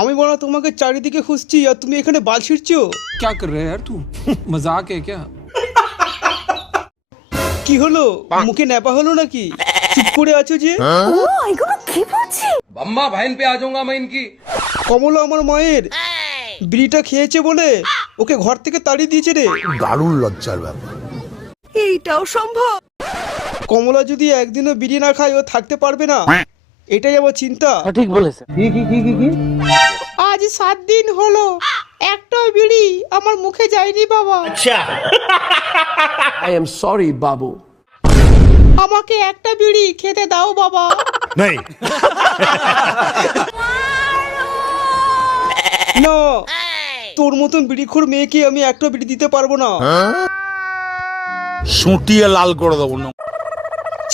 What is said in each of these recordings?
আমি বলা তোমাকে চারিদিকে খুঁজছি আর তুমি এখানে বাল ছিড়ছো। क्या कर रहा है यार तू मजाक है क्या কি হলো, মুখে ন্যাপা হলো নাকি? চুপ করে আছো যে? अम्मा बहन पे आ जाऊंगा मैं इनकी। কমলা আমার মায়ের বিড়িটা খেয়েছে বলে ওকে ঘর থেকে তাড়িয়ে দিয়েছে রে। দারুণ লজ্জার ব্যাপার। এইটাও সম্ভব? কমলা যদি একদিনও বিড়ি না খায় ও থাকতে পারবে না, এটাই আমার চিন্তা। ঠিক বলেছে। আজ 7 দিন হলো একটা বিড়ি আমার মুখে যায়নি বাবা। আই এম সরি বাবু। আমাকে একটা বিড়ি খেতে দাও বাবা। নেই না, তোর মতন বিড়িখোর মেয়েকে আমি একটা বিড়ি দিতে পারবো না। সুটিয়ে লাল করে দেবো না।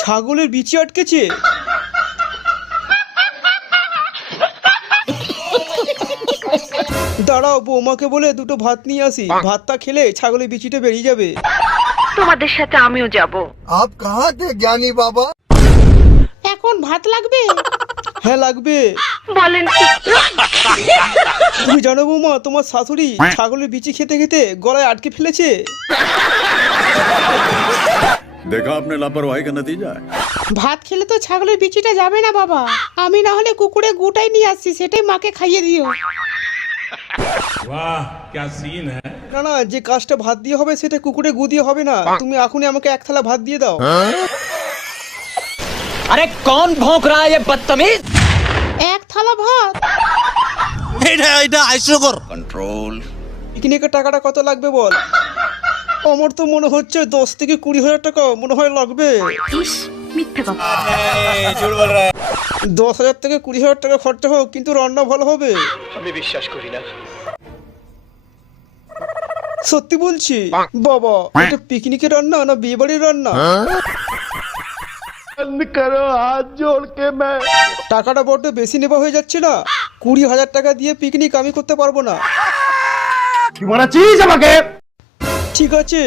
ছাগলের বিচি আটকেছে। দাঁড়াও, বৌমাকে বলে দুটো ভাত নিয়ে আসি, ভাতটা খেলে ছাগলের বিচিটা বেরিয়ে যাবে। তোমাদের সাথে আমিও যাব। আপ কাহা থে জ্ঞানী বাবা? এখন ভাত লাগবে? হ্যাঁ লাগবে। বলেন কি? তুমি জানো বৌমা, তোমার শাশুড়ি ছাগলের বিচি খেতে খেতে গলায় আটকে ফেলেছে। देखा आपने लापरवाही का नतीजा है। ভাত খেলে তো ছাগলের বিচিটা যাবে না বাবা। আমি না হলে কুকুরের গুটাই নিয়ে আসছি, সেটাই মাকে খাইয়ে দিও। वाह क्या सीन है। না না, যে কাজটা ভাত দিয়ে হবে সেটা কুকুরে গু দিয়ে হবে না। তুমি এখনই আমাকে এক থালা ভাত দিয়ে দাও। আরে কোন ভौंक रहा है ये बदतमीज? এক থালা ভাত। এটা আইসোকর। পিকনিকের টাকাটা কত লাগবে বল? আমার তো মনে হচ্ছে 10 থেকে 20,000 টাকা মনে হয় লাগবে। মিথ্যে কথা। 10,000 থেকে 20,000 টাকা খরচা হোক, কিন্তু রান্না ভালো হবে। আমি বিশ্বাস করি না। সত্যি বলছি বাবা, এটা পিকনিকের রান্না না বিয়ে বাড়ির রান্না? টাকাটা বড্ড বেশি নেওয়া হয়ে যাচ্ছে না? 20,000 টাকা দিয়ে পিকনিক আমি করতে পারবো না। ঠিক আছে,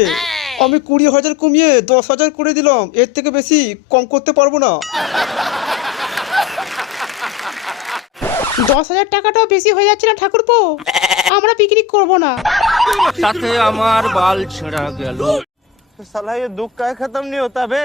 আমি 20,000 কমিয়ে 10,000 করে দিলাম। এর থেকে বেশি কম করতে পারবো না। 10,000 টাকাটাও বেশি হয়ে যাচ্ছে না ঠাকুরপো? আমরা পিকনিক করবো না। সাথে আমার বাল ছেঁড়া গেল। साला ये दुख का खत्म नहीं होता बे।